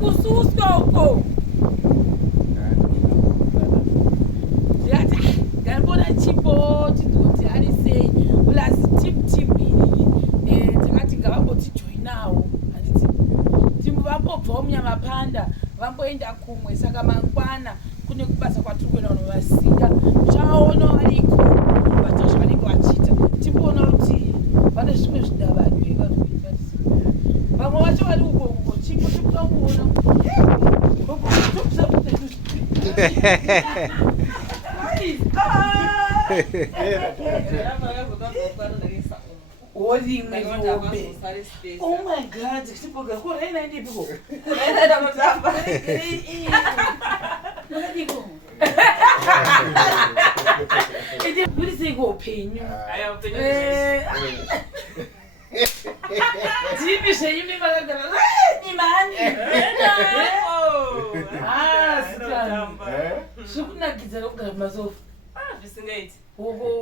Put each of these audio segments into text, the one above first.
kususwa uko. Ngabona chipo tidoti ari sei plus team ini takati ngavamboti joinawo handiti timu vambobva munyamapanda vamboenda kumwe saka mangwana kune kubasa kwatiri kuenda kunovasiya uchaona variko vaita zvavanenge vachiita timboona kuti vane zvimwe zvidavado vamwe vacho vari uko chipo tikutangoona Oh my God,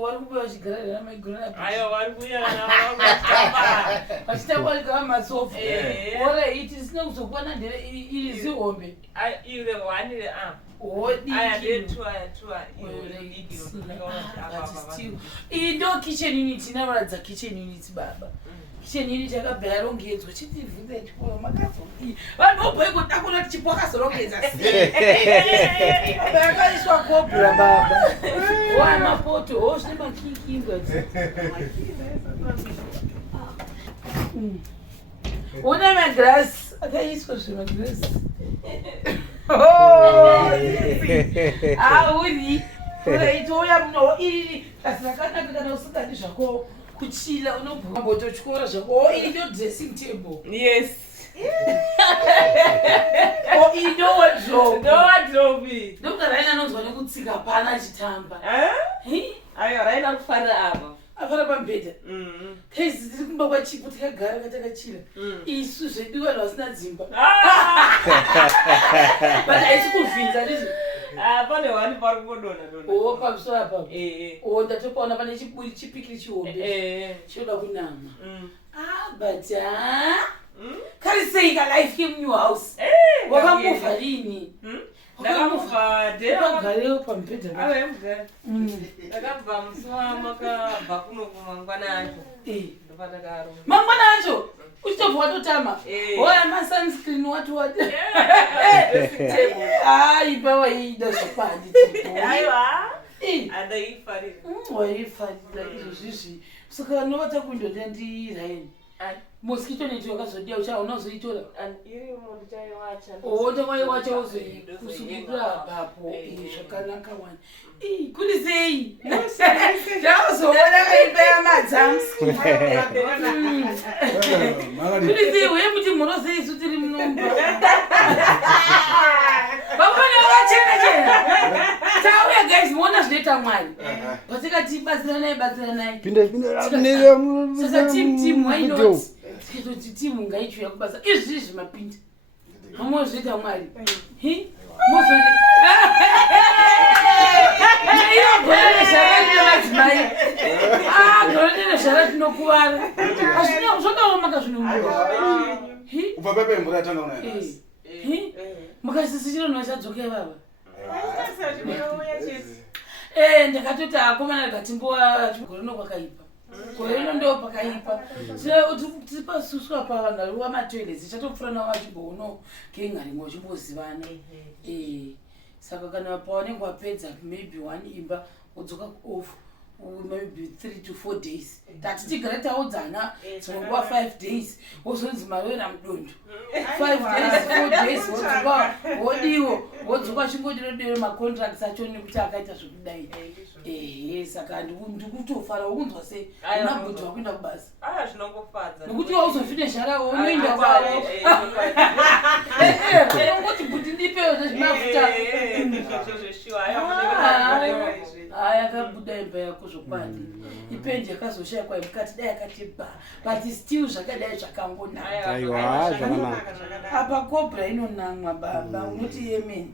vari kubuya vachigararira maigorana ayo vari kuuya vachitakwarigaa masofa oraiti tisina kuzokwana ndere iri zihombe ire wanire iyi ndo kitchen unit inavaradza kitchen unit baba kitchen unit yakabva yarongedzwa chitivhunza chikoro makazoi vanhu vobhoiko takuna chipo akazorongedza yakaiswa kobra baba wamapoto zvine makikingwa una magrasi akaiswa zvemagrasi auri uraitoya muno iri asi rakanaka kana usingadi zvako kuchila unobombototyora zvako iri ndo dressing table yes iri ndo wardrobe ndokuti raina anonzwa nekutsika pana achitamba ayo raina kufarira apa afara pambedha kaisi tiri kumba kwachipo takagara katakachira isu zvedu vanhu vasina dzimba but haisi kuvhinza ndizvo pane wani pari kungodona pamusoro apapo ndatopaona pane chiburi chipikiri chihombe chinoda kunama but kari sei kalife kemunew house wakamuvha rini ndakagarewo pamubhedha ndakabva musi wamakabva kuno kumangwana acho mangwana acho uchitobva watotama oya masunscreen wati aipa waida zvokwahanditiwaifarira izvozvizvi saka novata kundoti andiraini mosquito net wakazodia uchaona uzoitora ndakaiwacha uzoikusungura papo zvakanaka wani kuri sei ndauzoona kaimba yamadzamskuri sei uye muti mhoro sei isu tiri munomba vamwana vachena tauya guys muona zvinoita mwari patikati batsiranai saka team wainoti tikatoti timu ngaichuya kubasa izvizvi mapinda mamwe zvoita mwari irogorerezhara gorerezhara tinokuvara zvakaomaka zvinomura ubva pepembura yatanga una mukasisitiro nochadzoka ivava ndakatoti akomana rikatimbowa gore rino kwakaipa gore rino ndo pakaipa tipasuswa pavanhu wamatoilets chatopfurana wachibouno kengarimwe wachimbozivana saka kana pawanenge wapedza maybe 1 imba udzoka off maybe 3 to 4 days tati tigare taudzana dzimwenguva 5 days wozonzi marwera mudondo 5 days 4 days wodzoka wodiwo wodzoka chingodiro macontracts acho nekuti akaita zvekudai saka ndikutofara wokunzwa sei unabhodhi wakuenda kubasa nekuti wauzofineshara unoenda kwavo ongoti bhuti ndipewo zvezvimafuta akabuda imba yako zvokwadi ipendi yakazoshayikwa mukati dai yakati but still zvakadai zvakangonaka apa cobra inonamwa baba unoti yemen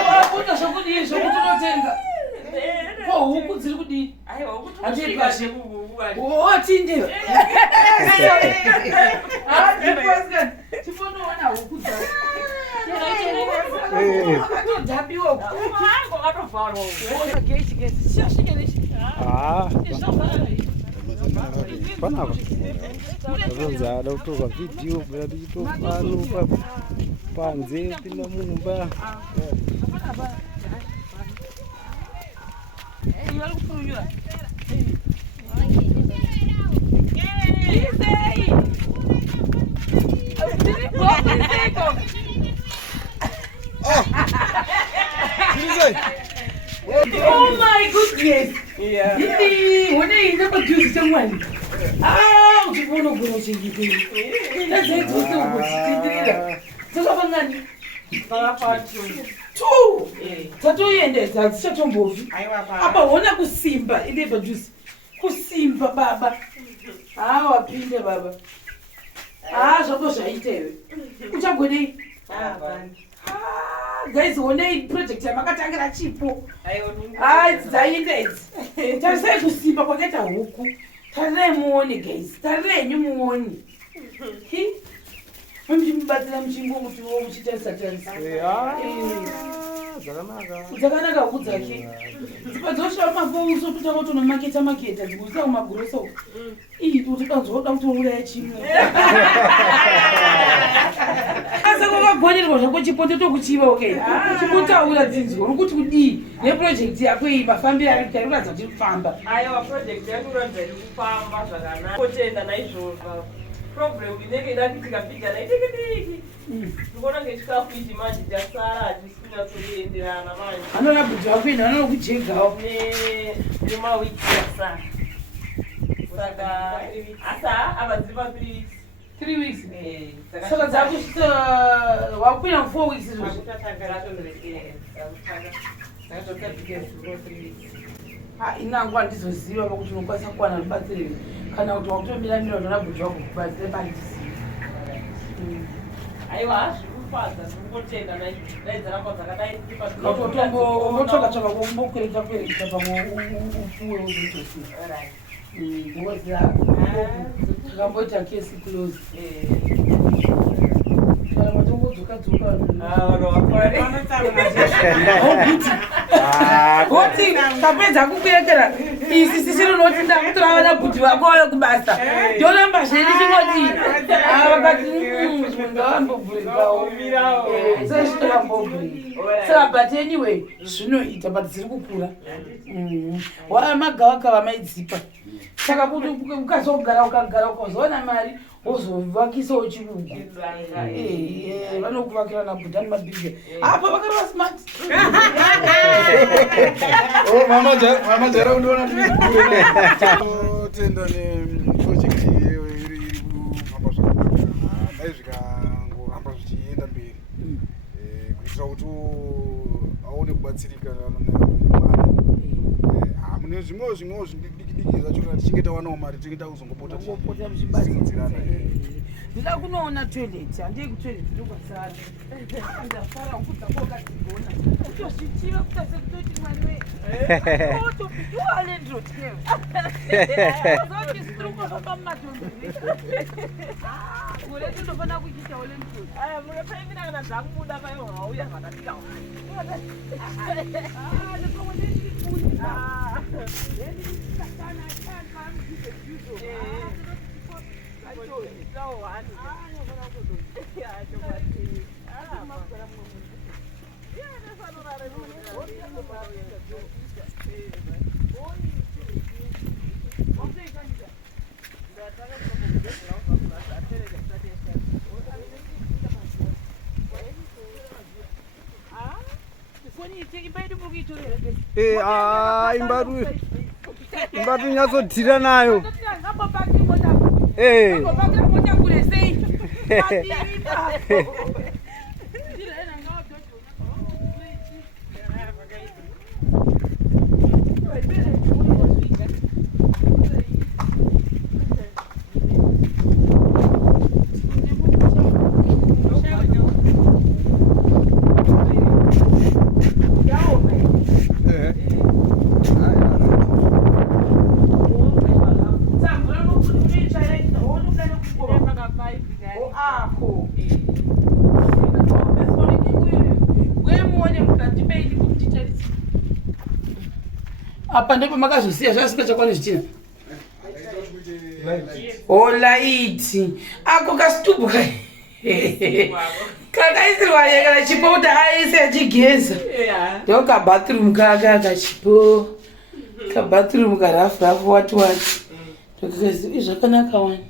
apakuta zvokudii zvokutonotenga ko huku dziri kudii hatipashe otinde tifonoona Maro. Panapa ronzada kutoka video bila tichitopano panze pina Mumba. Oh my goodness! Yeah. When I never do someone. Ah, you want to go to the That's it. Two. Tatu yendeza zichatombovi. Apa wona kusimba ileba juice. Kusimba baba. Ah, wapinde baba. Ah, zvako zvaitewe. Uchagwedei? Guys, one project yamakatangira chipo. Dzaindedzi. Tarisai kusimba kwakaita huku. Tarirai muone guys. Tarirai muone. Muchimubatsira muchingo kuti muchitarisa tarisa. Dzakanaka huku dzake. Dzipadzoshawa mafouso kuti takotona maketa dzikuisa kumagurosa uku. Kuti kanzoda kutouraya chimwe. Asa kwakagonерwa zvako chipo totokuchiva okay. Chikotaura dzinzwo nokuti kudii neproject yako iyi mafambiro arikuratidza kuti kufamba. Aiwa project yakuratidza kuti kufamba zvakanaka. Kotenda naizvozvo. Problem inenge ida kuti tikapinda naidiki. Ndikuona ngechikafu ichi manje chasara hatisina kuenderana manje. Anoona bhudzi wako ino anokujegawo. Nemawiki yasara. Saka asa abadzima 3 weeks. 3 weeks. Saka dzakusvika wakwira 4 weeks izvozvo. Inangwa ndizoziva kuti unokwanisa kuwana rubatsiro kana kuti wakutomira zvona bhudzi wako kubatsira pandisi. Aiwa zvikufadza zvikutenda naidzaramba dzakadai unotsvaka kumbokwereta pamwe upuwe uzotosiya. Ngozi zvikamboita kesi close. Kana matongodzoka goti kapedza kukurekera isi sisiri unoti ndakutora vana bhuti vako kubasa ndoramba zveni chingoti vakati ngavambobhurikawo sezvinovambobhurika saka but anyway zvinoita but dziri kukura magavakava maidzipa saka kuti ukazogara ukazoona mari wozovakisawo chirungu vanokuvakira nabhudhani mabhiga apa vakarova smart. Mama jara undoona totenda neproject iri kufamba zvakanaka dai zvikangoramba zvichienda mberi kuitira kuti aone kubatsirika nemwana. Mune zvimwewo zvidiki zvacho tichinge tawanawo mari tinenge takuzongopota tichidzirana. Ndida kunoona toilet handei kutoilet ndokwasara ndafara kudza kwakadzigona kutozvichiva kutasekutoti mwari wee otopiwalendrotev ozoti sitirikufamba mumatongo gore tindofana kuchiita olendrot murepaimina zvakubuda paiwo hauya zvakadika imbatu nyatsodhira nayo. apa ndipo makazosiya zvasingachakwane zvichina olaiti ako kasitubu kakaisirwa kana chipo kuti aise achigeza ndo kabathroom kaka kachipo kabathroom karafu wati tokakazi zvakanaka wani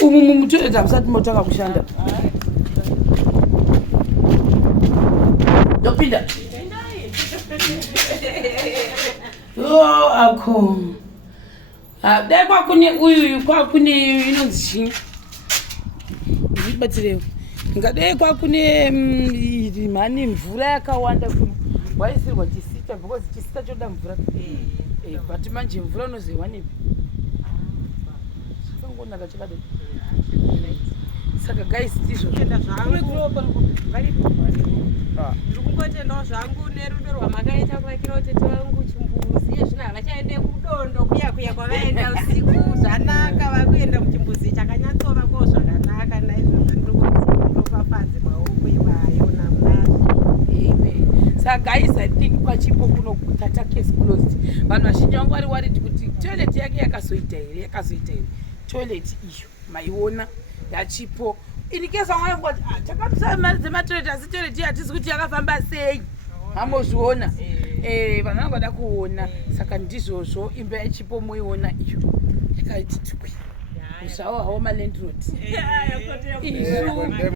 umu mumutoileta musati motanga kushanda ndopinda ako dai kwakune uyu kwakune inonzi chii ndibatsirewo ngadai kwakune mhani mvura yakawanda waisirwa chisita because chisita choda mvura but manje mvura unozoiwanepi zvakangonaka chakadai saka guys ndizvo ndirikungotendawo zvangu nerudo rwamakaita kuvakira utete vangu chimbuzi zvino havachaende kudondo kuya kwavaenda usiku zvanaka vakuenda muchimbuzi chakanyatsovako zvakanaka naizvozvo ndirikufafadze maoko ivayona munashi saka guys I think kwachipo kunotata case closed vanhu vazhinji vangu vari wariti kuti toilet yake yakazoita here toilet iyo maiona yachipo in case vangangoti takabvisa mari dzematoilet asi toilet hatizi kuti yakafamba sei hamozviona vanhu vangada kuona saka ndizvozvo imba yachipo moiona iyo yakaiti tukwi zvavo hawo malandlord